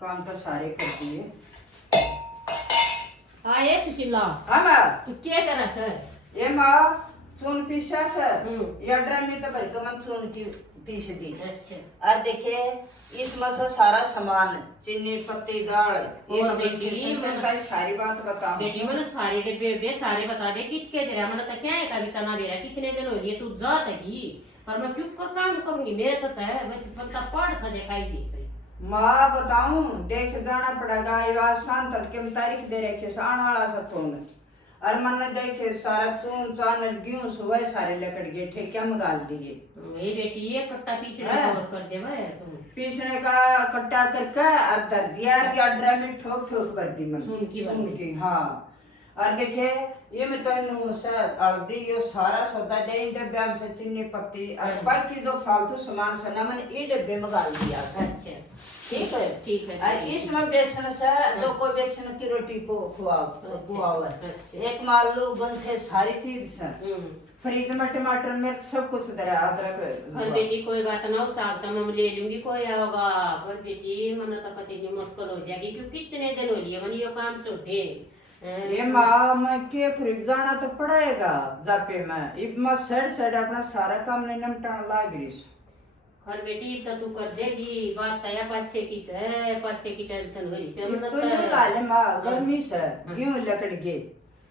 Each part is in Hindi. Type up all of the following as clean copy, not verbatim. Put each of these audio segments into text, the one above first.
काम तो सारे कर दिए। हाँ ये सुशीला हाँ माँ तू क्या करा सर? ये माँ चून पीसा सर हम्म। ये ड्रम में तो भर के मैं चून की पीस दी। अच्छा और देखिए इसमें से सारा सामान चीनी पत्ती दाल ये और हम बेटी, किचन के अंदर सारी बात बताऊं। बेटी मैंने सारे डब्बे डब्बे सारे बता दे कितने दे रहा मैंने तो क्या है कभी तना दे रहा कितने दिन हो लिए तू जा तकी पर मैं क्यों कर काम करूंगी मेरे तो है बस पत्ता पड़ सा दिखाई दे सही। माँ बताऊं देख जाना पड़ेगा ये आज शाम तक के तारीख दे रखे आने वाला सा फोन और मैंने देखे सारा चून चान गेहूं सुबह सारे लकड़ गए ठेके में गाल दिए। ये बेटी ये कट्टा पीछे और कर दे भाई तुम पीसने का कट्टा करके और दर दिया कि अड्रा में ठोक ठोक कर दी मैंने सुन की हाँ। और देखे ये मैं तो से हल्दी ये सारा सौदा दे इन डब्बे में से चीनी पत्ती और बाकी जो फालतू सामान से ना मैंने ये डब्बे में डाल दिया। अच्छा ठीक है ठीक है। और इसमें बेसन से जो कोई बेसन की रोटी खुआओ एक मालू गंठे सारी चीज से फ्रिज में टमाटर मिर्च सब कुछ दे अदरक। और बेटी कोई बात ना साग तो मैं ले लूंगी कोई होगा पर बेटी मन तो कति मुश्किल हो जाएगी क्योंकि कितने दिन हो लिए मन ये काम छोटे ये माँ मैं के खरीद जाना तो पड़ेगा जापे में इब मैं सेड अपना सारा काम नहीं निपटाना लाग रही। और बेटी तो तू कर देगी बात तया पाछे की टेंशन हो रही है तो नहीं लाले माँ गर्मी से गेहूं लकड़ गए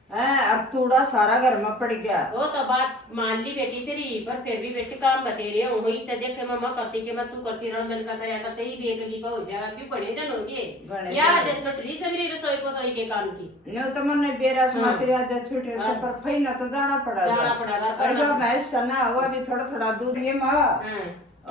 अब थोड़ा सारा घर में पड़ गया। वो तो बात मान ली बेटी तेरी पर फिर भी बेटी काम बते रही हूँ वही तो देखे मम्मा करती के मैं तू करती रहा मैंने कहा यार तेरी भी एक लीपा हो जाएगा क्यों बड़े दिन हो गए यार दिन छोटी सवेरे रसोई को सोई के काम की नहीं तो मैंने बेरा समातरी आदत छूटे से पर फैना तो जाना पड़ेगा और जो भैंस ना वो भी थोड़ा थोड़ा दूध ये माँ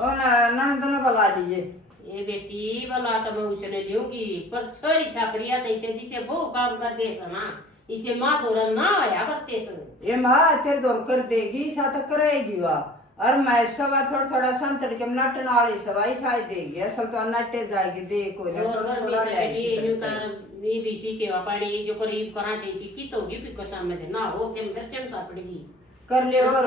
और नन दोनों बला लिए ये बेटी बला तो मैं उसने लूंगी पर छोरी छापरिया तो इसे जिसे वो काम कर दे सना इसे माँ दौरान ना आया करते सन ये माँ तेरे दौर कर देगी साथ करेगी वाह और मैं सवा थोड़ा थोड़ा संतड़ के नटन वाली सवाई साई देगी असल तो नटे जाएगी देखो और घर में से बेटी न्यू कर ये भी सी सेवा पानी जो करीब करा देसी की तो भी को सामने ना हो के घर टेम सा पड़ेगी कर ले और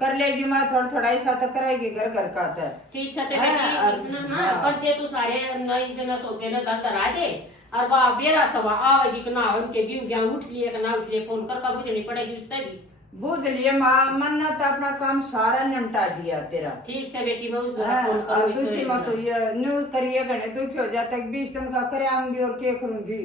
कर लेगी माँ थोड़ा थोड़ा ऐसा तो करेगी घर घर का तो ठीक से बेटी इसने ना कर दे तू सारे नई से ना सोके ना दस करा दे और वह बेरा सवा आवेगी कि ना उनके गिव गया उठ लिए कि ना उठ लिए फोन कर कब नहीं पड़ेगी उससे भी बुझ लिए माँ मन ने तो अपना काम सारा निपटा दिया तेरा। ठीक से बेटी मैं उस फोन कर दुखी मत ये न्यूज करिए गणे दुखी हो जाता 20 दिन का करे आऊंगी और क्या करूंगी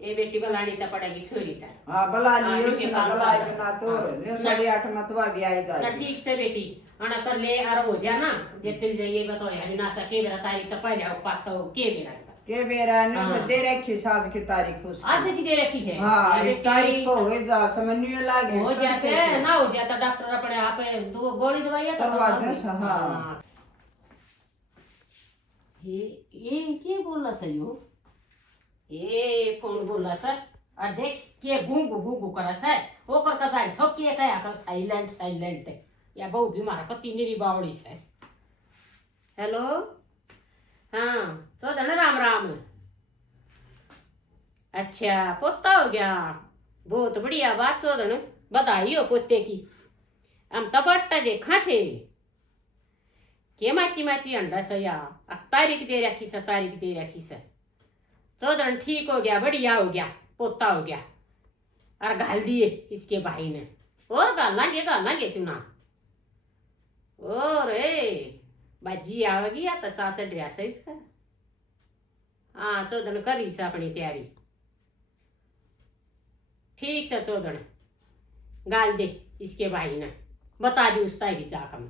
ये बेटी बुलानी तो पड़ेगी छोरी था हाँ बुला लियो के बुला ना तो न्यू 8:30 मतवा भी आई ना जाए ठीक से बेटी आना कर ले और हो जा ना जब चल जाइए बताओ यार ना सके मेरा तारीख तो पहले पाँच सौ के बेरा न्यू से दे रखी आज की तारीख उस आज की दे रखी है हाँ तारीख को हो जा समन्वय लागे हो जैसे ना हो जाता डॉक्टर अपने आप दो गोली दवाई तो हाँ ये क्या बोला सही हो ये फोन बोला सर और देख के गुंगू गुंगू करा सर वो कर का जाए सब के क्या कर साइलेंट या बहु भी मारा कति निरी बावड़ी से हेलो हाँ तो धन राम राम अच्छा पोता हो गया बहुत बढ़िया बात सो धन बधाई हो पोते की हम तबट्टा देखा थे के माची अंडा सया तारीख दे रखी से तो धन ठीक हो गया बढ़िया हो गया पोता हो गया और घाल दिए इसके भाई ने और गालांगे क्यों ना और बाजी आवेगी या तो चाचा ड्रेस है इसका हाँ चौधन करी से अपनी तैयारी ठीक से चौधन गाल दे इसके भाई ने बता दी उस तारी जाकर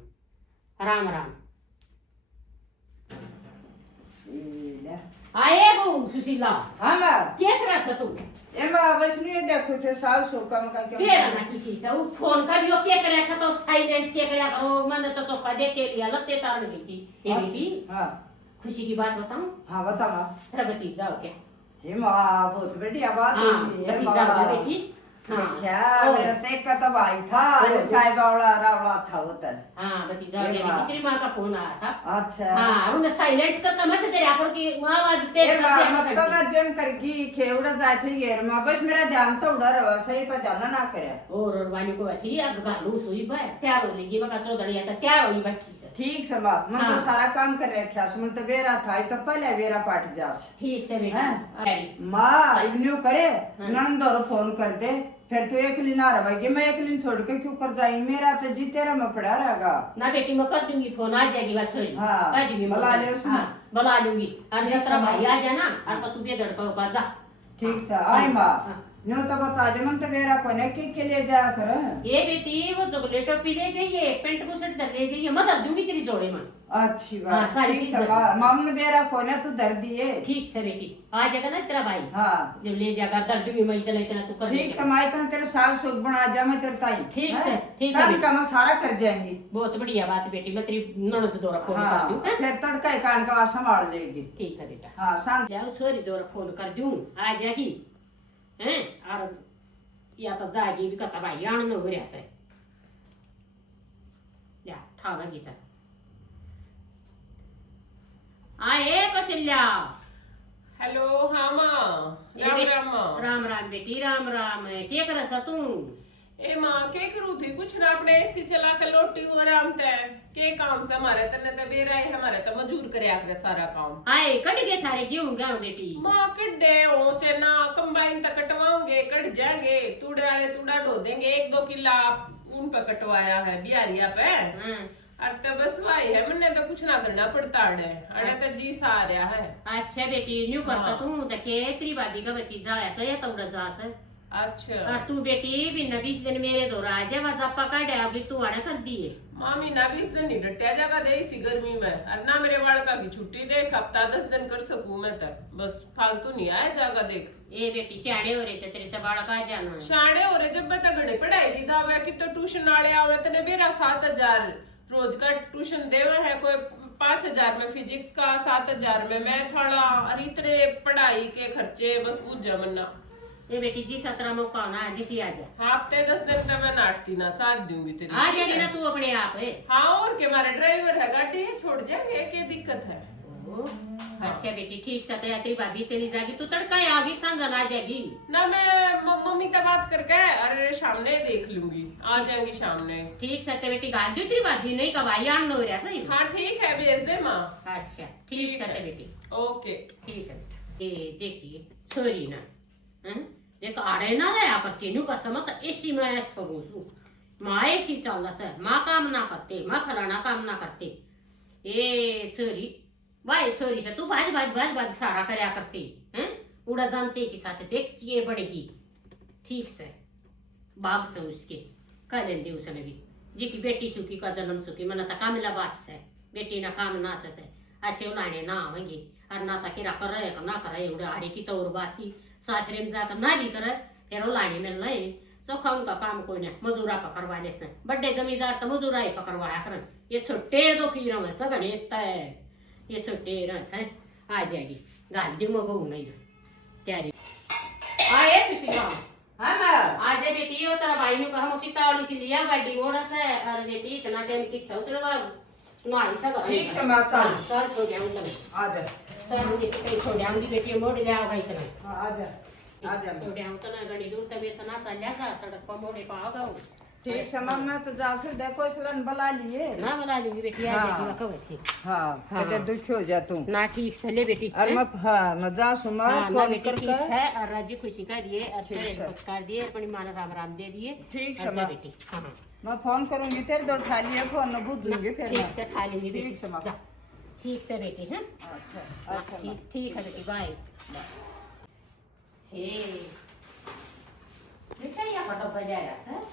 राम राम आए वो सुशीला हाँ माँ क्या करा सा तू एमा बस नहीं देखो थे साल सो कम का क्या फिर ना किसी से वो फोन का भी क्या करे था तो साइलेंट क्या करे करो मैंने तो चौका देखे लिया लते तार गई थी ये बेटी हाँ खुशी की बात बताऊं हाँ बता माँ तेरा भतीजा हो क्या हे माँ बहुत बढ़िया बात हाँ है भतीजा हो गया बेटी हाँ क्या और- मेरा तेक का तो भाई था अरे साहिब रावला था होता हाँ भतीजा ये गया बात। तेरी माँ का फोन आया था अच्छा हाँ और उन्हें साइलेंट करके मत तेरे आकर की आवाज तेज ए कर बा दिया मत तो करके। ना जेम करकी खेवड़ा जाए थे ये मां बस मेरा ध्यान तो उड़ा रहा सही पर ध्यान ना करे और वानी को थी अग गालू सुई बे तैयार हो लेगी मका चौधरी था क्या होई बैठी से ठीक से बात मन तो हाँ। सारा काम कर रखा मन तो बेरा था तो पहले बेरा पाट जास ठीक से बेटा हैं? अरे माँ इवन्यू करे नंदोर फोन कर दे फिर तू एक दिन आ रहा मैं एक दिन छोड़ के क्यों कर जाई मेरा तो जी तेरा में पड़ा रहेगा ना बेटी मैं कर दूंगी फोन आ जाएगी बात छोड़ी हाँ, कर दूंगी बुला ले उसने। बुला लूंगी और ठीक जब तेरा से भाई आ जाए ना और तो तू भी गड़ को जा ठीक से आई माँ हाँ। न्यू तो बता दे मन तो बेरा कोने के लिए जाया कर ये बेटी वो चॉकलेट टोपी ले जाइए पेंट बुशर्ट ले जाइए मैं कर दूंगी तेरी जोड़े में अच्छी हाँ, बात सारी ठीक चीज से कर माँ मम्मी बेरा कोने तू दर दिए ठीक से बेटी आ जाएगा ना तेरा भाई हाँ जब ले जाएगा कर दूंगी मैं इतना इतना तू कर ठीक देगा। से माँ इतना तेरे साग सुख बना जा मैं तेरे ताई ठीक हैं? से, ठीक है सांझ बेटी। का मैं सारा कर जाएंगी बहुत बढ़िया बात है बेटी मैं तेरी ननद दौरा फोन हाँ कर दूं हैं? फिर तड़का कान का संभाल लेगी ठीक है बेटा हाँ शांत जाओ छोरी दौरा फोन कर दूं आ जाएगी हैं और या तो जाएगी भी कहता भाई आन न हो रहा से या ठावा गीता आए कौशल्या हेलो हाँ माँ ये राम बे- राम माँ राम राम बेटी राम राम क्या कर सा तू ए माँ के करू थी कुछ ना अपने एसी चला के लोटी हो आराम ते के काम से हमारे तने ते बेरा है हमारे तो मजूर करे आकर सारा काम आए कट गए थारे गेहूं गाँव बेटी माँ कड्डे हो चना कंबाइन तक कटवाओगे कट जाएंगे तूड़े वाले तूड़ा ढो देंगे 1-2 किला उन पे कटवाया है बिहारिया पे हाँ, और तो बस वही है मैंने तो कुछ ना करना पड़ता है अरे तो जी सा आ रहा है अच्छा बेटी न्यू करता हाँ। तू देखे तेरी भाभी का भतीजा ऐसा या तौड़ा जा से अच्छा और तू बेटी बिना 20 दिन मेरे दो राजे वजापा का डागी तू आड़ा कर दिए मामी ना 20 दिन नहीं डटिया जागा दे इसी गर्मी में और ना मेरे बालका की छुट्टी देख हफ्ता 10 दिन कर सकूं मैं तक बस फालतू नहीं आया जागा देख ए बेटी सियाड़े हो रहे से तेरे तो बाड़ा का जाना है। शाणे हो रहे जब मैं तक घड़ी पढ़ाई की दावा कि तो ट्यूशन वाले आवे तने मेरा 7,000 रोज का ट्यूशन देवा है कोई 5,000 में फिजिक्स का 7,000 में मैथ वाला और इतने पढ़ाई के खर्चे बस पूछ जा मन्ना ए बेटी जी 17 मौका ना जिसी आ जा हफ्ते 10 दिन तक मैं नाटती ना साथ दूंगी तेरी आ जाएगी ना तू अपने आप है हाँ और के मारे ड्राइवर है गाड़ी है छोड़ जाएंगे क्या दिक्कत है ओ, अच्छा बेटी ठीक से तो तेरी भाभी चली जाएगी तू तड़का आगी सांझा आ जाएगी ना मैं मम्मी से बात करके अरे सामने देख लूंगी आ जाएंगी सामने ठीक से तो बेटी गाल दी तेरी भाभी नहीं कबाई आन हो रहा सही हाँ ठीक है भेज दे माँ अच्छा ठीक से तो बेटी ओके ठीक है बेटा ये देखिए छोरी ना हैं देख आड़े ना रहा करती नु का समत एसी में ऐस करूँ सु माँ एसी चल रहा सर माँ काम ना करते माँ फलाना काम ना करते ये छोरी भाई छोरी से तू बाज सारा करया करती हैं उड़ा जानते कि साथ देख ये बढ़ेगी ठीक से बाग से उसके कह लेंदे उसने भी जी की बेटी सुखी का जन्म सुखी मन तो कामिला बात से बेटी ना काम ना सते अच्छे उलाने ना आवेंगे और ना किरा कर रहे ना करे उड़ा आड़े की तो और बाती सासरे में जाकर ना भी करे फिर उलाने में ले चौखा उनका काम कोई ना मजूरा पकड़वा ले बड़े जमींदार तो मजूरा ही पकड़वाया कर ये छोटे दो कीरा में सगने तय ये छोटे रस है आ जाएगी गाल दी मैं बहु नहीं त्यारी आए सुशीला हाँ ना आ जाए बेटी हो तेरा भाई ने कहा मुझे तावड़ी सी लिया गाड़ी मोड़ा से अरे बेटी इतना टाइम की छौ से ना ऐसा कर ठीक से माँ चल चल छोड़ जाऊं तने आ जा सर मुझे से कहीं छोड़ जाऊंगी बेटी मोड़ ले आओ भाई इतना हाँ, आ जा छोड़ जाऊं तना गाड़ी दूर तब इतना चल जा सड़क पर मोड़े पाओगा ठीक से मम्मा तो जा से देखो इसलन बुला लिए ना बना लूंगी बेटी आ जाएगी कब थी हाँ कहते दुखी हो जा तू ना ठीक से ले बेटी और मैं हाँ मैं जा सुमा हाँ, ना फोन बेटी ठीक करके है और राज्य खुशी का दिए और ठीक शरीर है। पुरस्कार दिए अपनी माना राम राम दे दिए ठीक और है जा माँ। बेटी हाँ हाँ। मैं फोन करूंगी तेरे दो उठा लिए फोन न बुझूंगी फिर ठीक मैं। से खा लूंगी बेटी ठीक से माँ। जा ठीक से बेटी हैं अच्छा अच्छा माँ। ठीक ठीक है बेटी बाय हे मिठाई या फटो पर जाएगा सर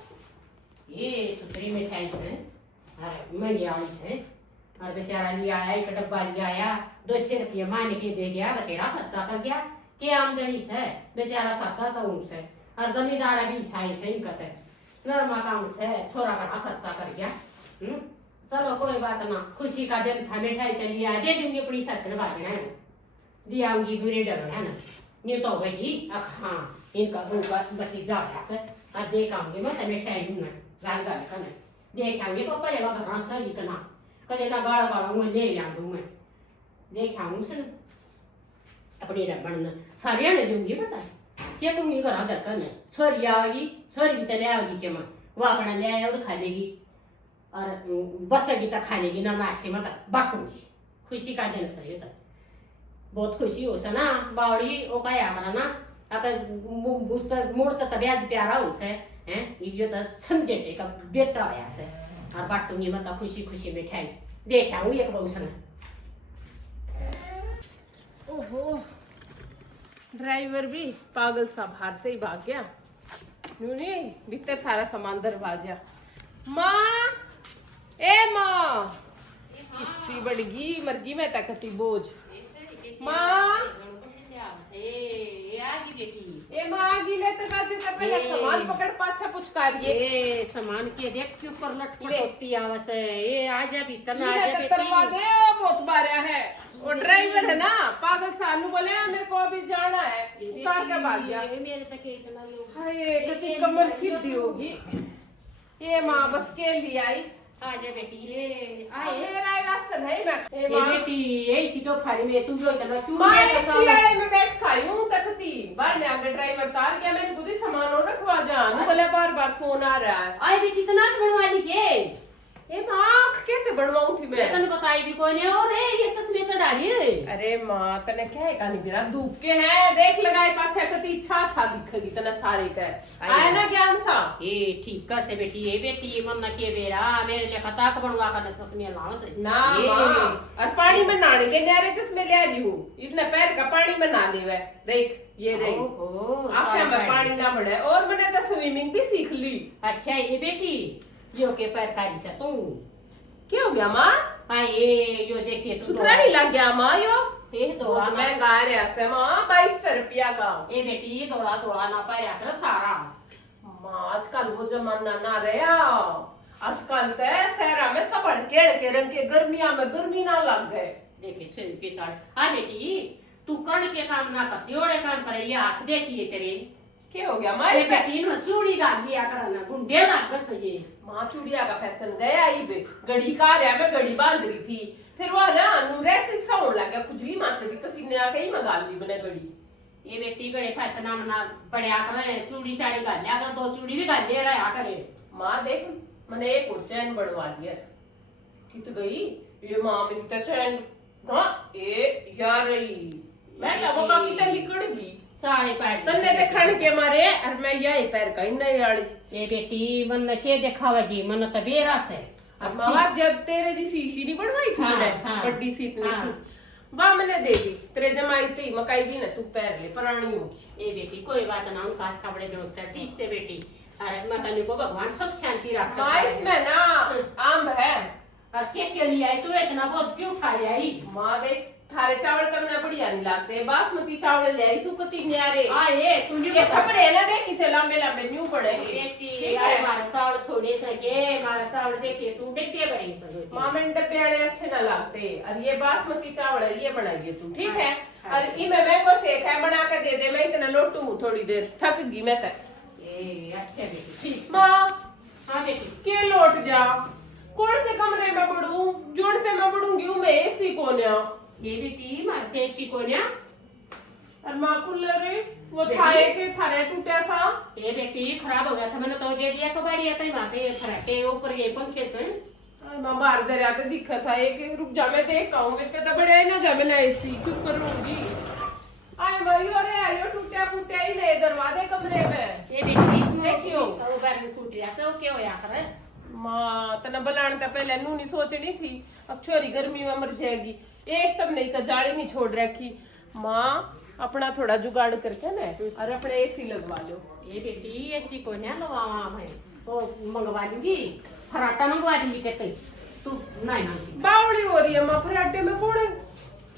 ये सुथरी मिठाई से अरे मंडियाड़ी से और बेचारा लिया आया एक डब्बा लिया आया 200 रुपये मान के दे गया बतेड़ा खर्चा कर गया के आमदनी से बेचारा साता तो उनसे और जमींदार भी ईसाई से ही कहते नरमा काम से छोरा का खर्चा कर गया चलो कोई बात ना खुशी का दिन था मिठाई तो लिया दे दूंगी अपनी सत्तर बात है ना दियाऊंगी बुरे डर है ना नहीं तो होगी हाँ इनका भतीजा से आ देख आऊंगी मैं तने शायद हूं गाल गाल कने देख आऊंगी को पहले वहां घर से भी कना कदे ना बाड़ा बाड़ा मैं ले आऊं मैं देख आऊं सुन अपने रबण सारिया ने दूंगी पता क्या कहूंगी घर आदर कने छोरी आएगी छोरी भी तो ले आएगी के मैं वो अपना ले आया और खा लेगी और बच्चा की तो खा लेगी ना नासे मत बांटूंगी खुशी का दिन सही तो बहुत खुशी हो सना बावड़ी ओ का या करना अगर बुस्तर मोड़ता तो ब्याज प्यारा हो से हैं ये तो समझे का बेटा आया से और बांटूंगी मत खुशी खुशी मिठाई देखा हूं एक बहु सना ओहो ड्राइवर भी पागल सा बाहर से ही भाग गया नूनी भीतर सारा सामान दरवाजा माँ ए माँ किसी बड़गी मरगी में तकती बोझ माँ ए माँ गिले तो बाजे तो पहले सामान पकड़ पाछा पुचकारिए ए सामान के देख क्यों कर लटकी होती आवस ए आ जा भीतर आ जा बेटी करवा दे वो बहुत बारिया है वो ड्राइवर है ना पागल सानू बोले मेरे को अभी जाना है उतार के भाग गया मेरे तक इतना हाय कति कमर सीधी होगी ये माँ बस के लिए आई आ जा बेटी ये आए मेरा रास्ता नहीं मैं ए बेटी यही सीटो फाड़ी में तू जो इतना तू मैं मैं तो सीआईए में बैठ खाई हूं तकती बाहर ले आके ड्राइवर तार गया मैंने खुद ही सामान और रखवा जान बोले बार-बार फोन आ रहा है आए बेटी तो ना बनवा ली के ए माँ कैसे बनवाऊं थी मैं तने बताई भी कोई नहीं और ये चश्मे चढ़ा ली रे अरे माँ तने क्या है कहानी तेरा धूप के है देख लगाए पाछे कति इच्छा अच्छा दिखेगी तने सारे का आया ना ज्ञान सा ए ठीक से बेटी ये बेटी मन न के बेरा मेरे लिए कता का बनवा कर चश्मे लाओ से ना माँ और पानी में नहाने के न्यारे चश्मे ले रही हूँ इतने पैर का पानी में नहा ले वे देख ये रही आंखें में पानी ना बढ़े और मैंने तो स्विमिंग भी सीख ली अच्छा ये बेटी यो के पैर कारी से तू क्या हो गया माँ हाँ ये यो देखिए तू सुथरा नहीं लग गया माँ यो ये दौड़ा बहुत महंगा है ऐसे माँ 2200 रुपया का ए बेटी ये दौड़ा दौड़ा ना पाया कर सारा माँ आजकल वो जमाना ना रहा आजकल तो शहरा में सब हड़के हड़के रंग के गर्मिया में गर्मी ना लग गए देखिए छे के साथ हाँ बेटी तू कर्ण के काम ना करती ओड़े काम करे ये हाथ देखिए तेरे क्या हो गया माँ ये बेटी न चूड़ी डाल लिया करना गुंडे लाग गस ये माँ चूड़िया का फैशन गया ही बे गड़ी का रहा मैं गड़ी बांध रही थी फिर वो ना नूरे से सौन लगा खुजली माचती पसीने आके ही मंगा ली मैंने गड़ी ये बेटी गड़े फैशन ना पड़या करे चूड़ी चाड़ी गाल लिया कर दो चूड़ी भी गाल ले रहा करे माँ देख मैंने एक और चैन बनवा लिया कित गई ये माँ मेरी तो चैन हाँ ए यार मैं क्या वो काफी तो लिकड़ गई साड़े पैर तन्ने देखण के मारे और मैं यही पैर का नहीं आड़ी ये बेटी मन के दिखावेगी मन तो बेरा से अब माँ जब तेरे जी सीसी नहीं बढ़वाई थी मैंने बड़ी सी इतनी वाह मैंने दे दी तेरे जमाई थी मकाई दी ना तू पैर ले पुरानी होगी ए बेटी कोई बात ना उनका साबड़े में से ठीक से बेटी अरे माता को भगवान सुख शांति रखे माँ इसमें ना आम है और के लिए आई तू इतना बोझ क्यों उठाई आई माँ देख थारे चावल तब ना बढ़िया नहीं लगते बासमती चावल ले आई सुकती न्यारे ये तू ये छपरे ना देख इसे लंबे लंबे न्यू पड़ेंगे बेटी यार मारा चावल थोड़े सके मारा चावल देखे तू देखे बड़ी सके माँ मैंने डब्बे वाले अच्छे ना लगते और ये बासमती चावल है ये बनाइए तू ठीक है और इनमें मैंगो शेक है बना के दे दे मैं इतना लोटू थोड़ी देर थक गई मैं तक ए अच्छा बेटी ठीक माँ हाँ बेटी के लौट जा कौन से कमरे में पढ़ूं जोड़ से मैं पढ़ूंगी मैं एसी कोने ये बेटी मारते ऐसी को ना और माँ कूलर वो थाए के थारे टूटा सा ये बेटी खराब हो गया था मैंने तो दे दिया कबाड़ी आता है वहां पे फराटे ऊपर ये पंखे से माँ बाहर दे रहा तो दिखा था एक रुक जा मैं देख आऊंगी तो बड़े ना जा मैं एसी चुप करूंगी आए भाई अरे आयो टूटा फूटा ही ले दरवाजे कमरे में ये बेटी इसमें देखियो वो बैरन फूटिया से वो क्या होया करे माँ तना बनाने तो पहले नू नहीं सोचनी थी अब छोरी गर्मी में मर जाएगी एक तब नहीं का जाड़ी नहीं छोड़ रखी माँ अपना थोड़ा जुगाड़ करके ना और अपने एसी लगवा लो ये बेटी ऐसी को ना लवावा मैं वो मंगवा लूंगी फराटा मंगवा दूंगी कहते तू नहीं मानती बावड़ी हो रही है माँ फराटे में कौन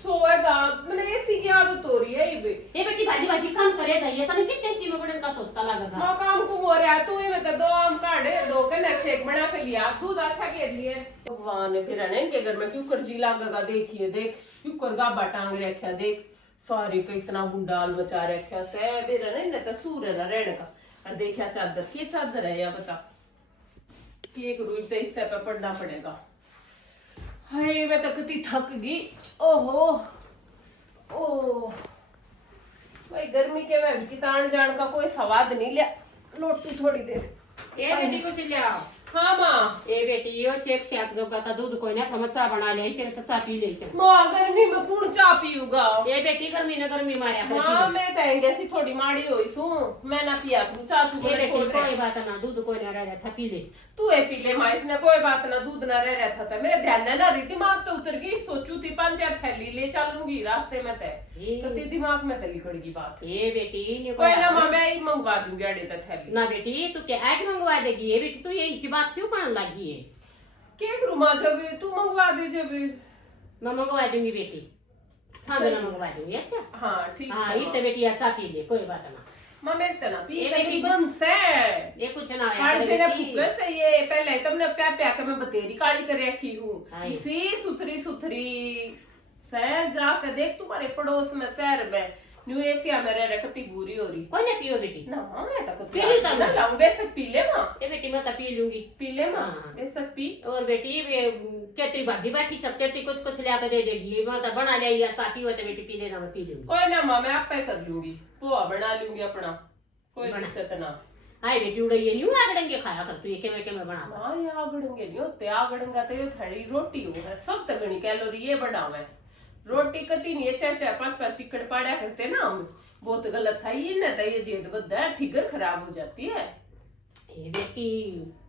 सोएगा मैंने एसी की आदत हो रही है ये बेटी भाजी भाजी काम करे जाइए तने कितने सी में बड़न का सोचता लगेगा माँ काम को हो रहा है तू ही में तो 2 आम काढ़े 2 के ना शेक बना के लिया दूध अच्छा घेर लिए भगवान ने फिर अने के घर में क्यों कर जी लागेगा देखिए देख क्यों कर गाबा टांग रखा देख सारे को इतना गुंडाल बचा रखा से फिर अने न तो सूर है ना रेड़ का और देखिया चादर की चादर है या बता कि एक रूप तो इससे पे पड़ना पड़ेगा। हाय मैं तो कितनी थक गई। ओहो ओह भाई गर्मी के में भी तान जान का कोई स्वाद नहीं लिया। लोटी थोड़ी देर ए बेटी कुछ लिया। हाँ माँ ए बेटी यो शेक शेक जो का दूध कोई ना थम चा बना ले तेरे तो चा पी ले के माँ गर्मी में पूर्ण चा पीऊंगा। ए बेटी गर्मी न गर्मी मारे कर माँ मैं तो ऐसी थोड़ी माड़ी हुई सू मैं ना पिया करूँ चाचू ए को बेटी छोड़ रहे कोई बात ना दूध कोई ना रह था पी ले तू ए पी ले माँ इसने कोई बात ना दूध ना रह रहा था मेरे ध्यान में ना रही दिमाग तो उतर गई सोचू थी 5-4 थैली ले चलूंगी रास्ते में तय कति दिमाग में तली खड़गी बात। ए बेटी ने कोई ना माँ मैं ही मंगवा दूंगी अड़े तक थैली। ना बेटी तू क्या आग मंगवा देगी। ए बेटी तू ये इसी बात क्यों करने लगी है। क्या करूँ माँ जब तू मंगवा दे जब मैं मंगवा दूंगी बेटी हाँ मैं मंगवा दूंगी। अच्छा हाँ ठीक हाँ है ये तो बेटी अच्छा पी ले कोई बात ना। माँ मेरे तना पी ये बेटी बम से ये कुछ ना है पांच जने बेटी फूके से ये पहले तुमने प्या प्या के मैं बतेरी काली कर रखी हूँ हाय। इसी सुथरी सुथरी से जाकर देख तुम्हारे पड़ोस में शहर में न्यू एशिया में रह रखती बुरी हो रही। कोई ना पियो बेटी ना माँ मैं तो पी ली तो ना लाऊं बेशक पी ले माँ ए बेटी मैं तो पी लूंगी। पी ले माँ हाँ। बेशक पी। और बेटी केतरी भाभी बैठी सब केतरी कुछ कुछ लिया कर दे देगी मैं तो बना लिया या चापी हो तो बेटी पी लेना मैं पी लूंगी। कोई ना माँ मैं आपे कर लूंगी पोहा बना लूंगी अपना कोई बना। दिक्कत ना। हाय बेटी उड़े ये न्यू आगड़ेंगे खाया कर तू ये के मैं बना हाँ ये आगड़ेंगे नहीं होते आगड़ेंगा तो ये थड़ी रोटी हो है सब तगनी कैलोरी ये बढ़ावे रोटी कती नहीं है 4-4 5-5 टिकट पाड़ा करते ना हम बहुत गलत था ये ना तो ये जेद बद्दा है फिगर खराब हो जाती है। ए बेटी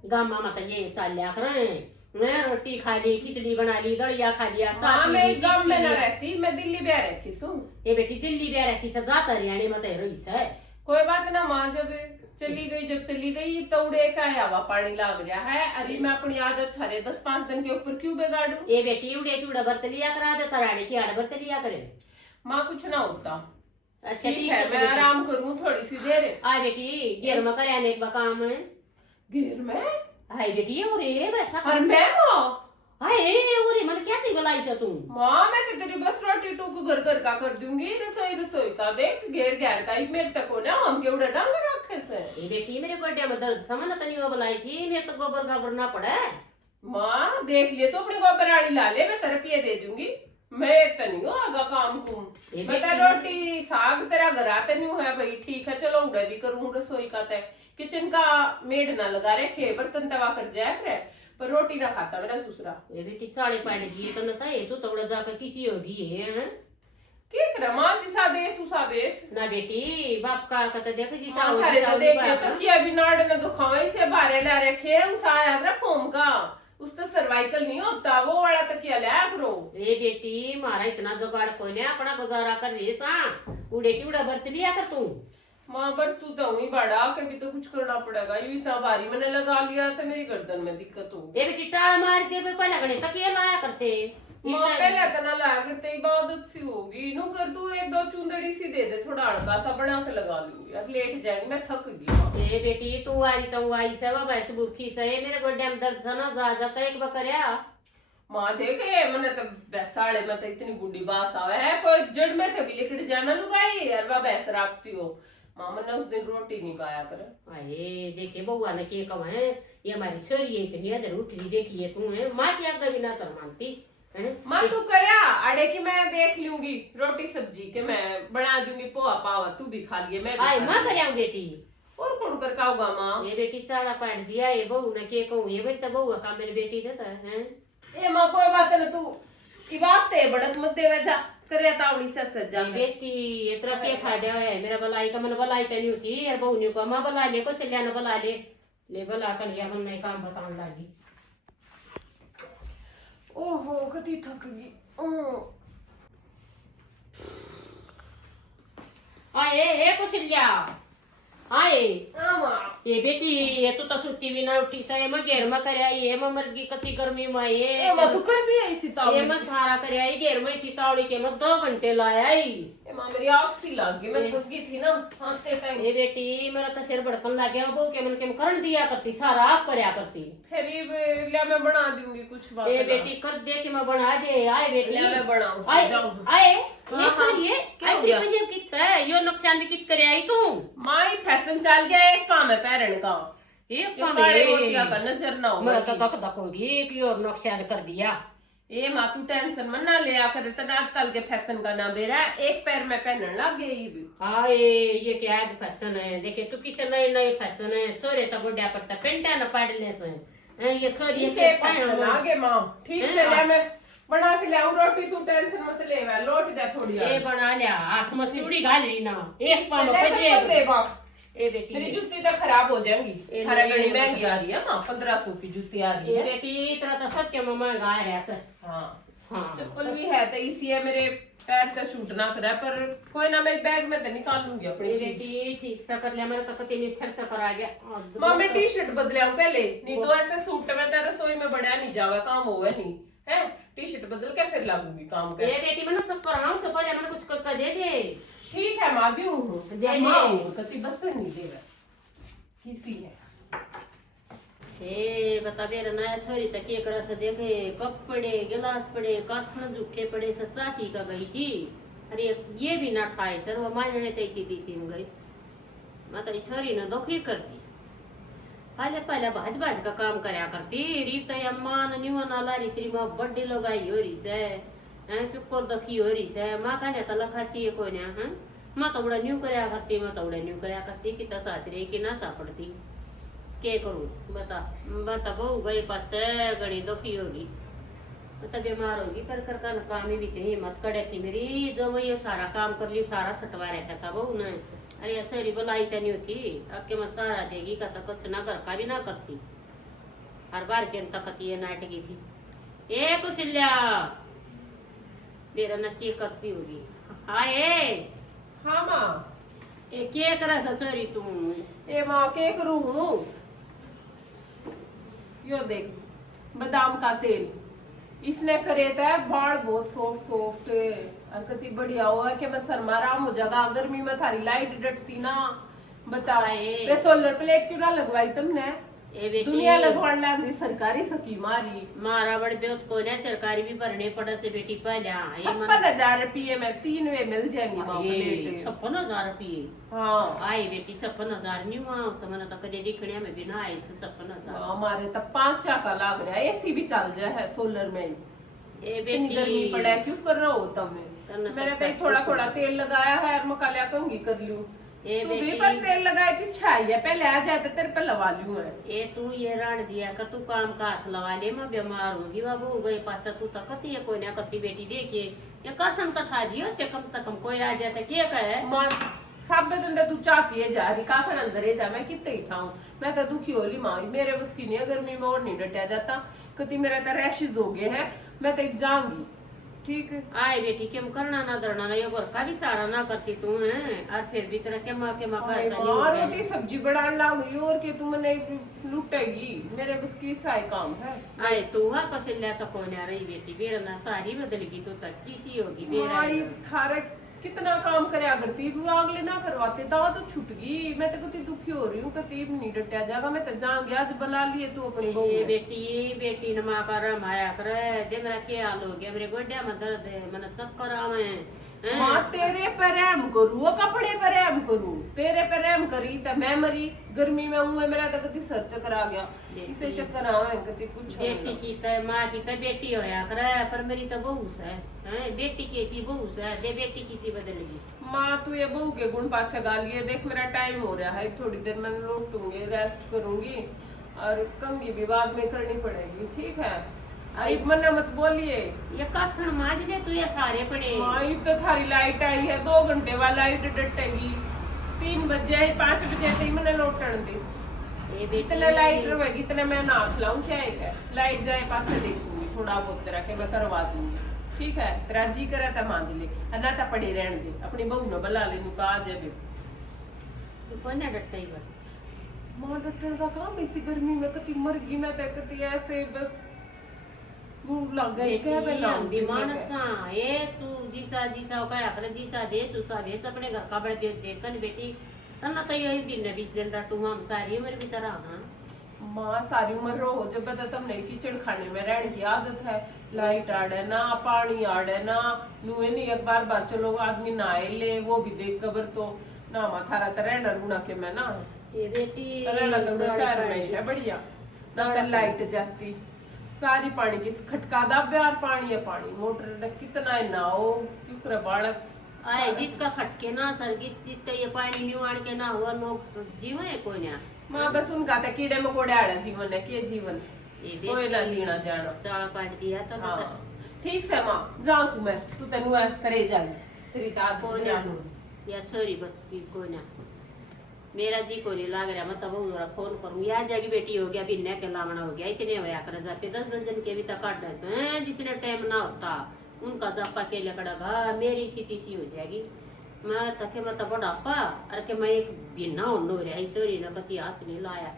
गामा मत ये चाल लिया कर मैं रोटी खा ली खिचड़ी बना ली दड़िया खा लिया हाँ चाय मैं पी ली गांव में सीख ना ली। रहती मैं दिल्ली में रखी सू। ये बेटी दिल्ली में रखी सब जाता हरियाणा में तो रही है। कोई बात ना माँ जब चली गई तौड़े का हवा पानी लाग गया है। अरे मैं अपनी आदत थारे 10-5 दिन के ऊपर क्यों बिगाड़ू। ये बेटी उड़े की उड़ा बर्त लिया करा दे तराड़े की आड़ बर्त लिया करे। माँ कुछ ना होता अच्छा ठीक है मैं आराम करूँ थोड़ी सी देर। आ बेटी घेर में करे आने का काम है घेर में हाय बेटी और ये वैसा और मैं माँ हाय और ये मन क्या थी बुलाई से तुम माँ मैं तो तेरी बस रोटी टूक घर घर का कर दूंगी रसोई का देख घेर घेर का ही मेरे तक हो ना हम के उड़ा डांग रखे से। ये बेटी मेरे गोड्या में दर्द समझ तो नहीं हो बुलाई थी मैं तो गोबर गाबर ना पड़ा माँ देख लिए तो अपनी गोबराड़ी ला ले मैं तेरे पिए दे दूंगी मैं तो नहीं हूँ आगा काम कुम बेटा रोटी साग तेरा घर आते नहीं है भाई ठीक है चलो उड़ा भी करूँ रसोई का तय किचन का मेड ना लगा रखे बर्तन तवा कर जाया करे पर रोटी ना खाता मेरा ससुरा। ये बेटी चाड़े पाड़े की तो न था ये तो उड़ा जाकर किसी होगी है क्या करे माँ जिसा देश उसा देश ना बेटी बाप का कहते देख जिसा हाँ, हो थारे जिसा तो देखे तो किया भी नाड़ न दुखावे से बारे ला रखे उसा आया अगर फोम का उसका सर्वाइकल नहीं होता वो वाला तकिया लिया करो। ए बेटी मारा इतना जुगाड़ कोई ने अपना गुजारा कर रेसा उड़े की उड़ा बर्त लिया कर तू माँ पर तू तो वही बड़ा कभी तो कुछ करना पड़ेगा ये इतना भारी मैंने लगा लिया तो मेरी गर्दन में दिक्कत हो। ए बेटी टाल मार जे पे पहले गणे तकिया लाया करते माँ पहले तना लाया करते इबादत सी होगी नू कर तू 1-2 चुंदड़ी सी दे दे थोड़ा हल्का सा बना के लगा लूंगी अब लेट जाएंगी मैं थक गई। ए बेटी तू आई तो आई से बाबा ऐसे बुरखी से मेरे गोड्या में दर्द था ना जा जाता एक बकरिया माँ देखे मैंने तो बैसाड़े में तो इतनी बुढ़ी बात आवे है कोई जड़ में थे भी लिखट जाना लुगाई यार वह बैस रखती हो। माँ मैंने उस दिन रोटी नहीं खाया करे। अरे देखे बउआ ने के कहा है ये हमारी छोरी है इतनी अदर उठ रही देखिए तू है माँ की आपका बिना शर्मानती माँ तू करया अड़े की मैं देख लूंगी रोटी सब्जी के मैं बना दूंगी पोहा पावा तू भी खा लिए मैं आए माँ कर बेटी और कौन कर खाऊंगा माँ। ये बेटी चाड़ा पाट दिया ये बहू ने के कहूँ ये बेटा बउआ का मेरी बेटी देता है ए माँ कोई बात ना तू ई बात ते बड़क मत देवे जा करे तावड़ी से सज्जा में। बेटी इतना के फायदा है मेरा भलाई का मन भलाई तो नहीं होती यार बहू ने को माँ बुला ले को चलिया न बुला ले बुला कर लिया मन नहीं काम बताने लगी। ओहो कति थक गई। आए ए कुछ लिया आए माँ ये बेटी ये तो सुती भी ना उठी सा एम घेर में करया ये म मरगी कति गर्मी में ये ए तू कर भी आई सीता ये म सारा करया ये घेर में सीतावड़ी के म 2 घंटे लाया ही ए मां मेरी आंख सी लग गई, मैं थक गई थी ना आते टाइम। ये बेटी मेरा तो सिर भड़कन लग गया बहू के मन के करण दिया करती सारा आप करया करती। फिर ये ले मैं बना दूंगी कुछ बात। ये बेटी कर दे कि मैं बना दे आए बेटी ले मैं बनाऊं आए आए ये हाँ, चलिए क्या हो आइतरी गया? बजे किस है यो नुकसान भी कित करे आई तू माई फैशन चल गया एक पाम है पैरन का, ये काले मोतिया का नजर ना हो। मेरा तो धक होगी कि और नुकसान कर दिया। ए मां तू टेंशन मत ना लिया कर, तना आजकल के फैशन का ना बेरा एक पैर में पहनने लग गई ये भी। आए ये क्या है फैशन है देखे तू किसे नए नए फैशन है छोरे तो बुढ़िया पड़ता पेंटा न पाड़ ले से ये छोरी इसे फैशन आगे मां ठीक से ले मैं बना के लाऊं रोटी, तू टेंशन मत ले, मैं लौट जा थोड़ी ये बना लिया आंख में चूड़ी घाल ली ना एक पाव बजे दे बाप। ए बेटी मेरी जूती तो खराब हो जाएंगी, थारा घड़ी महंगी आ रही है मां, 1500 की जूती आ रही ये है। बेटी इतना तो सब के मम्मा गाय रहा सर। हाँ हाँ चप्पल भी है तो इसी है मेरे पैर से शूट ना करे, पर कोई ना मैं बैग में तो निकाल लूंगी अपनी ये चीज। बेटी ठीक सा कर लिया मेरा तो कति निश्चर से पर आ गया मां मैं टी शर्ट बदले आऊं पहले, नहीं तो ऐसे सूट में तेरे रसोई में बढ़िया नहीं जावा काम होवे नहीं है। टी शर्ट बदल के फिर लागूंगी काम कर। ये बेटी मैंने चक्कर हाँ से पहले मैंने कुछ करके दे दे ठीक है मां दियो दे दे। मां कति बस नहीं दे रहा किसी है। ए बता बेरा नया छोरी तक एक रस देखे कप पड़े गिलास पड़े कासन जूठे पड़े सच्चाकी का गई थी। अरे ये भी ना ठाए सर वो मांझने तैसी तैसी में गई मैं तो छोरी ने दुखी कर दी। पहले पहले भाज भाज का काम करया करती रीत अम्मान निवन ला रीति माँ बड्डी लगाई हो रही से कुकर दखी हो रही से माँ कहने तो लखाती है कोई ने माँ तो बड़ा न्यू करया करती मैं तो बड़ा न्यू करया करती कि सासरे की ना सापड़ती के करूँ बता बता बहू गई पास गड़ी दुखी होगी बता बीमार होगी कर कर का काम ही भी थी हिम्मत कड़े थी मेरी जो मैं ये सारा काम कर ली सारा छटवा रखा था बहू ने। अरे अच्छा बुलाई तो नहीं होती अके मैं सारा देगी का तो कुछ ना घर का भी ना करती हर बार के तकती है नाटकी थी। ए कुशल्या मेरा न के करती होगी हाय हाँ मां ए के करा सचोरी तू ए मां के करूं यो देख बादाम का तेल इसने करे था बाल बहुत सॉफ्ट सॉफ्ट और कति बढ़िया हो है कि मैं शर्मा आराम हो जाएगा। गर्मी में थारी लाइट डटती ना बताओ वे सोलर प्लेट क्यों ना लगवाई तुमने? ए बेटी दुनिया लगवाने लग रही सरकारी स्कीम आ रही मारा बड़ बेत को ने सरकारी भी भरने पड़े से बेटी पहले 56,000 रुपये में 3 वे मिल जाएंगी मां प्लेट 56,000 रुपये। हाँ आई बेटी 56,000 नहीं वहाँ समझ तो कदे दिखने में भी ना आई 56,000 हमारे तो 5 चाका लग रहा है, एसी भी चल जाए है सोलर में। ए इतनी बेटी गर्मी पड़ा है क्यों कर रहा हो तुमने? करना मैंने पड़ता कहीं थोड़ा थोड़ा तेल लगाया है और मकालिया कहूंगी कर लूं। ए तू भी बेटी पर तेल लगाए पीछे आई है, पहले आ जाए तो तेरे पे लगा लूं है। ए तू ये रान दिया कर तू काम का हाथ लगा ले मैं बीमार होगी बाबू गई पाछा तू तकती है कोई ना करती बेटी देखिए ये कासन कठा दियो ते कम से कम कोई आ जाए तो क्या कहे मां सब दिन तू चाह पिए जा रही काफन अंदर ही जा, मैं कितने ही ठाऊं मैं तो दुखी होली मां मेरे बस की नहीं, गर्मी में और नहीं डटा जाता कति मेरा तो रैशेज हो गए हैं, मैं तो जाऊंगी ठीक है। आए बेटी केम करना ना डरना ना ये घर का भी सारा ना करती तू है और फिर भी तेरा के माँ का ऐसा नहीं हो गया रोटी सब्जी बनाने लगी और के तुम नहीं लुटेगी मेरे बस की साई काम है। आए तू हा कौशल्या तो कौन आ रही बेटी बेरा ना सारी बदलगी तो तक किसी होगी बेरा माई थारे कितना काम करया करती अगले ना करवाते दांत तो छूट गई, मैं तो कति दुखी हो रही हूँ कति नहीं डटया जाएगा, मैं तो जाऊंगी आज बना लिए तू अपनी बहू ये बेटी ने माँ का रम आया करे दे मेरा क्या हाल हो गया मेरे गोड्या में दर्द है मैंने चक्कर आवे मां तेरे पर रहम करू वो कपड़े पर रहम करू तेरे पर रहम करी तो मैं मरी गर्मी में हूँ मेरा तो कति सर चक्कर आ गया इसे चक्कर आवे कति कुछ बेटी की तो माँ की तो बेटी होया करे पर मेरी तो बहू है बेटी कैसी बहू है दे बेटी किसी बदलेगी माँ तू ये बहू के गुण पाछा गालिए देख मेरा टाइम हो रहा है थोड़ी देर में लौटूंगी रेस्ट करूंगी और कंघी भी बाद में करनी पड़ेगी ठीक है। आई मना मत बोलिए ये कासन माज ले तू ये सारे पड़े माई तो थारी लाइट आई है 2 घंटे वाली लाइट डटेगी 3 बजे 5 बजे तक मैंने लौटन दी ये बेटी इतना लाइट रहेगी इतना मैं ना खिलाऊं क्या है लाइट जाए पासे देखूंगी थोड़ा बहुत तरह के मैं करवा दूंगी ठीक है। तेरा जी करे तो मांझ ले ना तो पड़ी रहने दे अपनी बहू ने बुला ले नु कहा जाए तू कौन है डटई बा मां डॉक्टर का काम इसी गर्मी में कति मर गई मैं तो कति ऐसे बस मुंह लग गई क्या बेटी, बनाऊं हम भी मानसा ये तू जीसा जीसा का आकर जीसा देश उसा भेस अपने घर का बड़े देख कर बेटी तना तो यही दिन 20 दिन राटू हम सारी उम्र भी तरह हां माँ सारी उम्र रहो जब बता तुमने किचन खाने में रहने की आदत है लाइट आड़े ना पानी आड़े ना नुए नहीं एक बार बार चलो आदमी नहाए ले वो भी देख कबर तो ना माथा रहा रहना रूना के मैं ना ये बेटी रहना तो शहर में ही है बढ़िया सब लाइट जाती सारी पानी की खटकादा प्यार पानी है पानी मोटर ने कितना है नाओ क्यों करे बालक आए जिसका खटके ना सर जिसका ये पानी न्यू आड़ के ना हुआ लोग जीव है कोई ना माँ बस उनका तो कीड़े मकोड़े आड़ा जीवन है के जीवन कोई ना जीना जाना ताला काट दिया तो हाँ ठीक से माँ जाऊँ सु मैं तू तेनु करे जाएगी तेरी दाद कोई ना या सॉरी बस की कोई ना मेरा जी को नहीं लाग रहा मैं तब जरा फोन करूँ या जाएगी बेटी हो गया बिन्ने के लावना हो गया इतने होया कर जाते 10-10 दिन के भी तक काटने से जिसने टाइम ना होता उनका जापा के लकड़ागा मेरी स्थिति सी हो जाएगी मैं तके मैं तब डापा अरे के मैं एक बिना हो रहा चोरी न कति हाथ नहीं लाया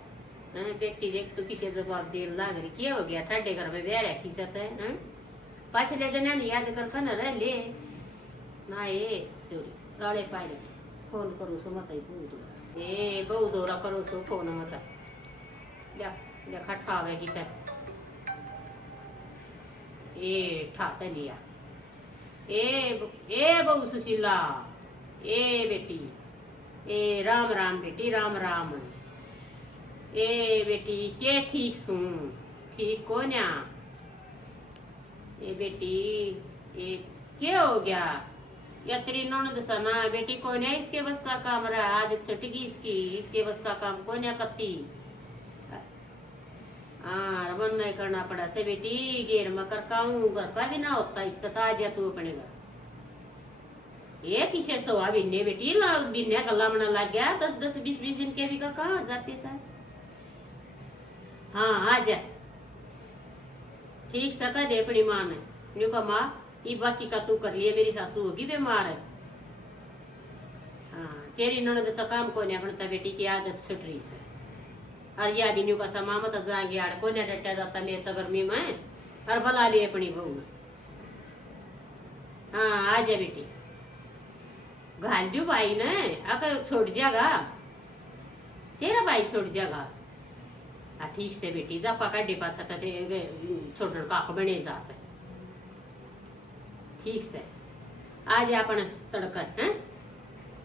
बेटी देख तू किसे जवाब दे लाग रही क्या हो गया ठाडे घर में बेरा खींचत है पाछले दिन याद कर न रह ले ना ये चोरी साड़े पाड़े फोन करूँ सो मत ए बहु दौरा करो सो फोन मत देखा ठावे की कर ए ठाते लिया ए बहु सुशीला ए बेटी ए राम राम बेटी राम राम ए बेटी के ठीक सू ठीक को न्या ए बेटी ए क्या हो गया या तेरी ननद सना बेटी कौन है इसके बस का काम रहा आदत छटगी इसके बस का काम कौन है कत्ती हाँ रमन नहीं करना पड़ा से बेटी गेर मकर काऊं घर का भी ना होता इस तथा आ जा तू अपने घर ये किसे सवा बिन्ने बेटी बिन्ने गला मना लग गया 10-10 20-20 दिन के भी कर कहाँ जाते था हाँ आ जा ठीक सका दे अपनी माँ ने न्यू का माँ ये बाकी का तू कर लिए मेरी सासू होगी बीमार है हाँ तेरी ननद तो काम को नहीं अपना बेटी की आदत छुट रही से और या भी न्यू का समा मत जाएंगे आड़ को नहीं डटा जाता मेरे तो गर्मी में और भला लिए अपनी बहू हाँ आ जा बेटी घाल दू भाई ने अगर छोड़ जाएगा तेरा भाई छोड़ जाएगा ठीक से बेटी जा पका डिपा छता छोड़ काक बने जा से ठीक से आज अपन तड़कर हैं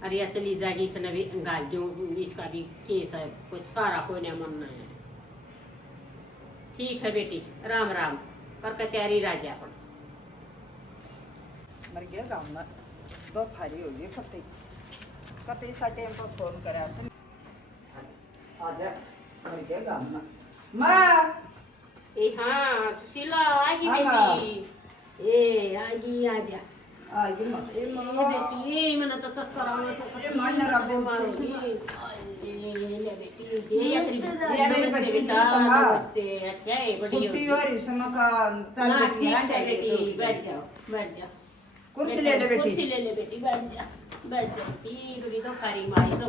अरे चली जाएगी इसने भी गाल दूं इसका भी केस है कुछ सारा कोई नहीं मनना है ठीक है बेटी राम राम करके तैयारी राजा अपन मर गया गाँव में दो फारी हो गई कते कते सा टाइम पर फोन करा से आजा मर गया गाँव में माँ ए हाँ सुशीला आगी बेटी ए आगी आजा आगे मत ए ये बेटी ये मैंने तो चक्कर आने से ये मन ना रबो ले बेटी ये नमस्ते बेटा नमस्ते अच्छा है बढ़िया छुट्टी हो रही समय का चल हाँ, रही है ठीक है बेटी बैठ जाओ कुर्सी ले ले बेटी कुर्सी ले ले बेटी बैठ जा ई रुकी तो कारी माई जो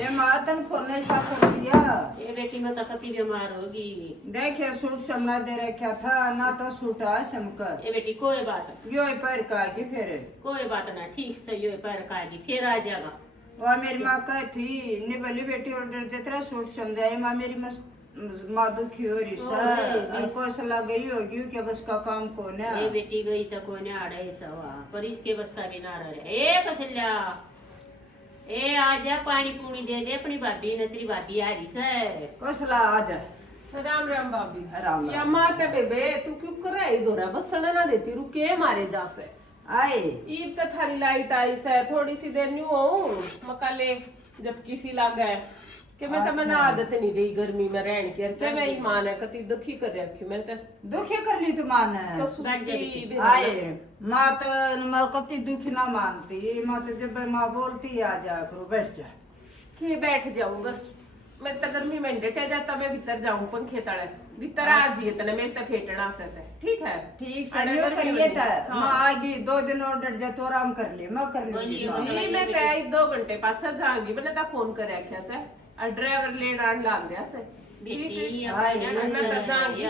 ए माँ तन खोलने सा कर दिया ये बेटी में तो कति बीमार होगी देखे सूट समना दे रखा था ना तो सूटा समकर ये बेटी कोई बात यो पैर का आगे फिर कोई बात ना ठीक से यो पैर कागी फिर आ जाएगा वह मेरी माँ कही थी निबली बेटी ऑर्डर जितना सूट समझाए माँ मेरी माँ दुखी हो रही सर उनको सलाह गई होगी कि बस का काम कौन है ये बेटी गई तो कौन आड़े सवा पर इसके बस का भी ना रहे ए कौशल्या ए आजा पानी पूनी दे दे अपनी भाभी ने तेरी भाभी आ रही से कौशला आजा राम राम भाभी राम या माते बेबे तू क्यों कर रहा है इधर बस सड़े ना देती रुके मारे जा से आए ईद तो थारी लाइट आई से थोड़ी सी देर न्यू हो मकाले जब किसी लग गए कि मैं तो मना आदत नहीं रही गर्मी में रहने की के मैं ईमान है कति दुखी कर रखी मैं तो दुखी कर ली तू मान आए माँ तो माँ कति दुखी ना मानती माँ तो जब माँ बोलती आ जा करो बैठ जा कि बैठ जाऊं बस मैं तो गर्मी में डटे जाता मैं भीतर जाऊं पंखे तले भीतर आ जिए तने मैं तो फेटना से ठीक है ठीक से यो करिए था माँ आगी 2 दिन ऑर्डर जा तो आराम कर ले मैं कर ली जी मैं तो 2 घंटे पाछा जाऊंगी मैंने तो फोन कर रखा से और ड्राइवर लेना लाग रहा से बेटी मैं तो जाऊंगी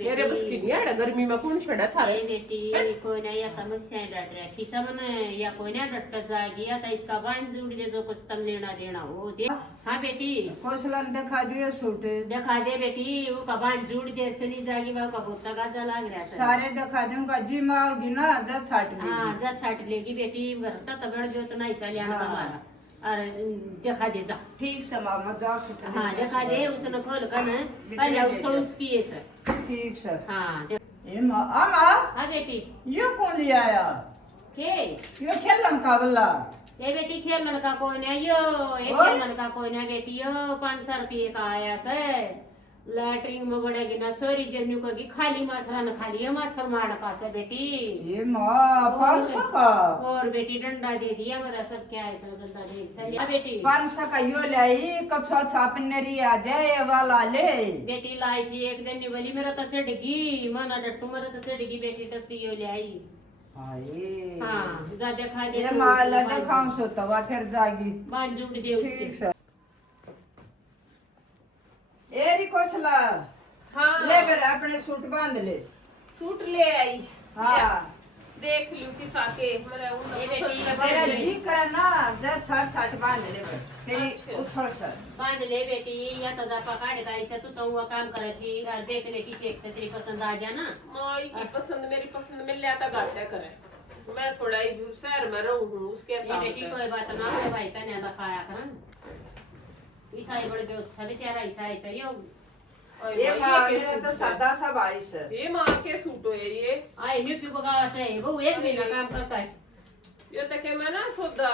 मेरे बस की नहीं है गर्मी में कौन छड़ा था बेटी कोई नहीं आता मुझसे डट रहा खिसा मन या कोई ना डट कर जाएगी या तो इसका बांध जोड़ दे जो कुछ तम लेना देना हो दे। हाँ बेटी कौशला ने दिखा दियो सूट दिखा दे बेटी वो का बांध जोड़ दे चली जाएगी वह का बहुत गाजा लाग रहा है सारे दिखा दूंगा जी में आओगी ना जब छाट लेगी। हाँ जब छाट लेगी बेटी भरता तबड़ गयो तो नहीं साली आना हमारा और दिखा दे जा ठीक से मामा जा हाँ दिखा दे उसने खोल कर ना पहले उछल उसकी ये सर ठीक से। हाँ ए माँ आमा हाँ बेटी ये कौन ले आया के ये खेलन का बल्ला ये बेटी खेलन का कोई नहीं यो ये खेलन का कोई नहीं बेटी यो 500 रुपये का आया से लैटरिंग में बढ़ेगी ना छोरी जन्यू को की खाली मछरा न खाली मच्छर मार का से बेटी ये माँ 500 का और बेटी डंडा दे दिया मेरा सब क्या है तो डंडा दे चलिए बेटी 500 का यो लाई कछो छापनेरी आ जाए ये वाला ले बेटी लाई थी एक दिन वाली मेरा तो चढ़गी माना डट्टू मेरा तो चढ़गी बेटी डट्टी यो ले आई हाँ जा देखा दे ये माला देखाऊं सो तो वा फिर जागी बांध जुड़ दे उसके ठीक से। एरी कौशला हाँ ले मेरे अपने सूट बांध ले सूट ले आई हाँ देख लू कि साके मेरा ये बेटी तेरा जी करे ना जब छाट छाट बांध ले तेरी अच्छा। उछल सर बांध ले बेटी या तो जा पकड़ का ऐसा तू वो काम करे थी और देख ले किसी एक से तेरी पसंद आ जाए ना माई की पसंद मेरी पसंद मिल जाता गाटा करे मैं थोड़ा ही शहर में रहूं हूं उसके ये बेटी कोई बात ना से भाई तने ना खाया करन ईसाई बड़े दे अच्छा बेचारा ईसाई सही हो ये माँ मेरा तो सादा सा भाई सर ये माँ के सूट है ये आई न्यू क्यों बगा से वो एक महीना काम करता है ये तक मैं ना सोदा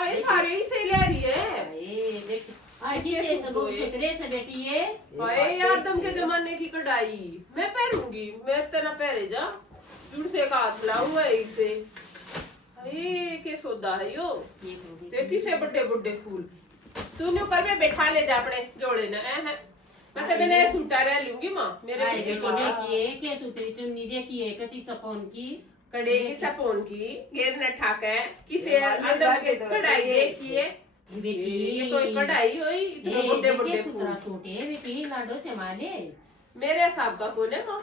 ये सारे ही से ले रही है ये देख आई किसे से वो सुतरे से बेटी ये हाय आदम के जमाने की कढ़ाई मैं पहनूंगी मैं तेरा पहरे जा जुड़ से का हाथ लाऊंगा इसे ये के सोदा है यो देखी से बड़े बड़े फूल तू न्यू कर में बैठा ले जा अपने जोड़े ना है मैं तो मैंने सूटा रह लूंगी माँ मेरे आई बेटी देखिए के सुतरी चुन्नी देखिए कति सपोन की कड़े की सपोन की घेर न ठाका है किसे आदम के कढ़ाई देखिए बेटी ये कोई कढ़ाई हुई इतने बड़े बड़े फूल सुतरा सूटे बेटी लाडो से माले मेरे हिसाब का कौन है माँ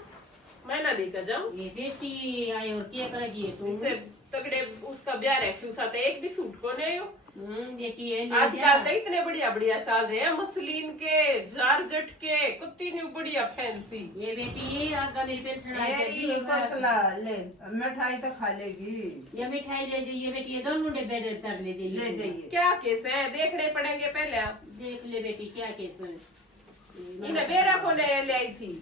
मैं ना लेकर जाऊँ ये बेटी आई और क्या करेगी तू इससे तगड़े उसका ब्याह रखे उस साथ एक भी सूट को नहीं हो बेटी है आजकल तो इतने बढ़िया बढ़िया चल रहे हैं मसलिन के जारजट के कुत्ती न्यू बढ़िया फैंसी ये बेटी आगा मेरी पेंशन आई जाएगी ये कौशला ले मिठाई तो खा लेगी ये मिठाई ले जाइए बेटी ये दोनों डब्बे कर ले जाइए ले जाइए क्या केस है देखने पड़ेंगे पहले देख ले बेटी क्या केस है इन्हें बेरा को ले आई थी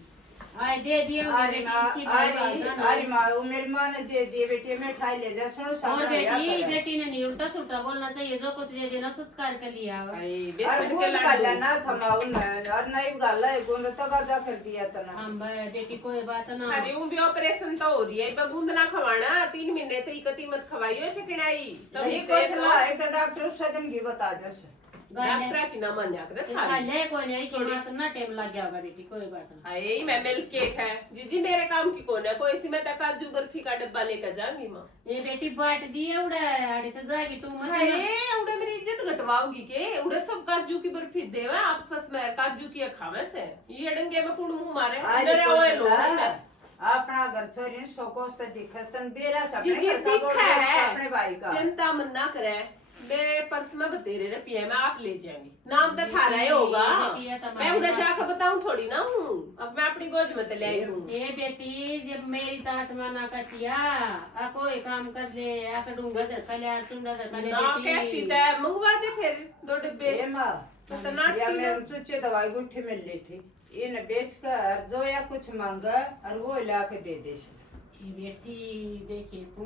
आए दे दिया अरे माँ वो मेरी माँ ने दे दिए बेटी मिठाई ले जा सुनो और सामने बेटी बेटी ने नहीं उल्टा सुल्टा बोलना चाहिए जो कुछ दे देना संस्कार कर लिया अरे गुंद गाला ना थमाऊ ना और नहीं गाला है गुंद तो गाजा कर दिया था ना हम बेटी कोई बात ना अरे भी ऑपरेशन तो हो रही है पर गूंद ना खवाना 3 महीने तो इकती मत खवाइयो चकड़ाई तब ये कौशला एक तो डॉक्टर उस दिन की बता दे डॉक्टर की ना मान्या करे ले कोई नहीं कि मार ना टाइम लग गया होगा बेटी कोई बात ना हाय मैं मिल्क केक है जीजी मेरे काम की कौन है कोई सी मैं तक काजू बर्फी का डब्बा लेकर जाऊंगी माँ ये बेटी बाट दी उड़ा अड़ी तो जाएगी तू मत हाय उड़े मेरी इज्जत घटवाओगी के उड़े सब काजू की बर्फी देवा आप फस में काजू की खावे से ये अड़ंगे में कुण मुंह मारे इधर आओ लो अपना घर छोरी सोकोस तो दिखत तन बेरा सब जीजी दिखा है अपने भाई का चिंता मन ना करे मेरे पर्स में बतेरे रुपये में आप ले जाएंगी नाम तो थारा ही होगा मैं उधर जाकर बताऊं थोड़ी ना हूँ अब मैं अपनी गोद में तो ले आई हूँ ए बेटी जब मेरी तात माना कटिया आ कोई काम कर ले आ करूंगा दर कले चुंडा दर कले ना कहती तो मंगवा दे फिर 2 डिब्बे ये माँ या मैं चुच्चे दवाई गुट्ठी मिल ली थी इन बेच कर जो या कुछ मांगा और वो ला के दे दे बेटी देखिए तू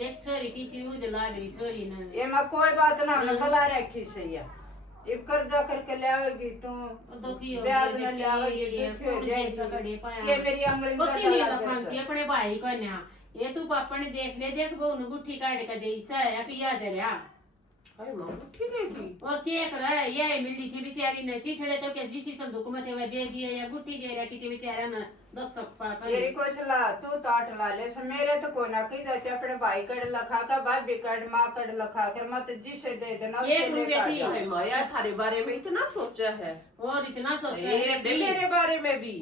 देख छोरी किसी उद लाग रही छोरी ना ये माँ कोई बात ना हमने बुला रखी सैया इब कर्जा करके ले आवेगी तू ब्याज में ले आवेगी देखियो जाएगी ये मेरी अंगली पति नहीं रखती अपने भाई को ना ये तू पापा ने देख ले देख वो गुट्ठी काट के दे सा है कि याद है अरे माँ गुट्ठी देगी और क्या कर है ये मिली थी बेचारी ने चिथड़े तो क्या जिसी संदूक में थे वह दे दिए या गुट्ठी दे रहा थी बेचारा ने दो सकपा तेरी कोई सलाह तू ताट ला ले से मेरे तो कोई ना कही जाते अपने भाई कड़ लखा का भाभी कड़ माँ कड़ लखा कर मत जिसे दे देना ये उसे लेकर बेटी, जा। अरे माँ यार थारे बारे में इतना सोचा है और इतना सोचा ये है दे मेरे बारे में भी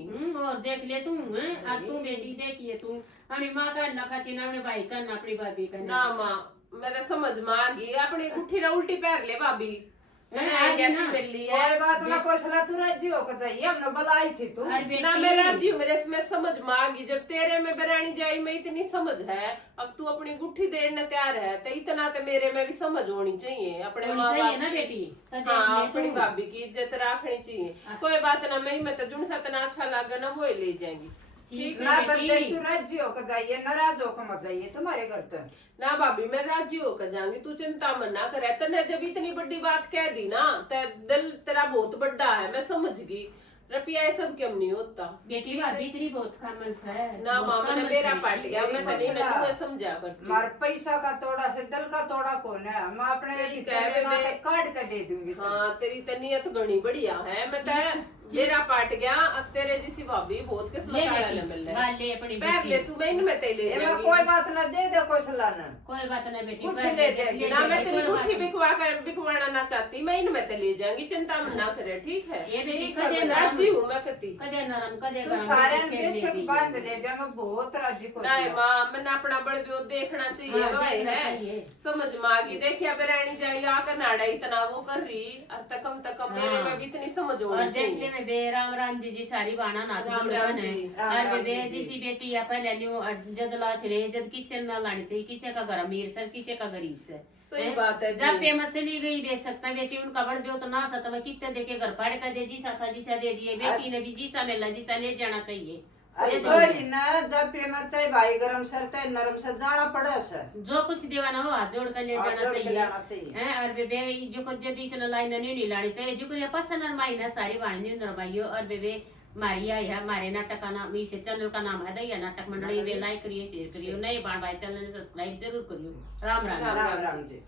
और देख ले तू हैं अब तू बेटी देखिए तू हमें माँ का ना खाती ना अपने भाई का ना अपनी भाभी का ना माँ मेरे समझ में आ गई अपनी गुट्ठी ना उल्टी पैर ले भाभी मैंने आ गई कैसी ना। मिल ली कोई है बात ना कोई सलाह तू राजी होकर चाहिए हमने बुलाई थी तू अरे बेटी ना मेरा जीव मेरे इसमें समझ में आ गई जब तेरे में बरानी जाई में इतनी समझ है अब तू अपनी गुट्ठी देने तैयार है तो इतना तो मेरे में भी समझ होनी चाहिए अपने होनी माँ चाहिए बाप ना की। बेटी तो देख हाँ ले अपनी तू भाभी की इज्जत रखनी चाहिए कोई बात ना मैं तो जुन सा तना अच्छा लगा ना वो ही ले जाएंगी ठीक है ना बेटी। बंदे तू राजी होकर जाइए नाराज होकर मत जाइए तुम्हारे घर तो ना भाभी मैं राजी होकर जाऊंगी तू चिंता मत ना करे तने जब इतनी बड़ी बात कह दी ना तो दिल तेरा बहुत बड़ा है मैं समझ गई रुपया ये सब क्यों नहीं होता बेटी भाभी तेरी बहुत खामस है ना बहुत मामा ने खामस मेरा है पट बेटी। गया मैं तो नहीं ना तू समझा करती मार पैसा का तोड़ा से दिल का तोड़ा कौन है मैं अपने सही लिए कह रहे माथे मैं। काट के दे दूंगी तुझे। हाँ तेरी तनीयत घनी बढ़िया है मैं तो मेरा पट गया अब तेरे जैसी भाभी बहुत ले किस्मत वाला बेटी मिल रहा बाल ले अपनी है पैर ले बेटी तू मैं में ते ले ये मैं जाऊंगी कोई बात ना दे दे कोई सलाह ना कोई बात नहीं बेटी गुट्ठी बाल ले ले जाएगी। ना मैं बेटी, तेरी कोई गुट्ठी बात बिकवा कर बिकवाना ना चाहती मैं इनमें ते ले जाऊंगी चिंता मत ना करे ठीक है ये बेटी ठीक कदे है मैं नरम। राजी हूँ मैं कहती कदे नरम कदे तू गरम सारे बेटी खेलने बेशक चाहिए। बांध ले जा मैं बहुत राजी को नहीं माँ मैंने अपना बड़े भी देखना चाहिए हाँ, भाई देखना है चाहिए। समझ में आ गई देखिए बेरानी जाई आकर नाड़ा इतना वो कर रही और तकम मेरे हाँ। में भी इतनी समझ और होनी देख ले चाहिए मैं बे राम जी सारी बाना नाथ राम जुड़ राम बने जी, राम और राम बे जी। जिसी बेटी या पहले न्यू जद लात रे जद किसे ना लानी चाहिए किसे का घर अमीर से किसे का गरीब से सही हैं? बात है जब जी पेमत चली गई दे सकता बेटी उनका बड़ जो तो ना सकता कितने देके घर फाड़ कर दे जीसा था जीसा दे दिए बेटी ने भी जीसा मिला जीसा ले जाना चाहिए ये समझ छोरी ना जब पेमत चाहे भाई गरम सर चाहे नरम सर जाना पड़े सर जो कुछ देवाना हो हाथ जोड़ कर ले हाथ जाना जोड़ के चाहिए जाना चाहिए। हैं और बेबे जो कुछ जो दिसन लाइन नहीं लानी चाहिए जो कुछ पसंद माइना सारी वाणी नरमाइयो और बेबे मारिया है हमारे नाटक का नाम इसे चैनल का नाम है दैया नाटक मंडली वे लाइक करिए शेयर करियो नए बाण भाई चैनल सब्सक्राइब जरूर करियो राम राम राम राम राम जी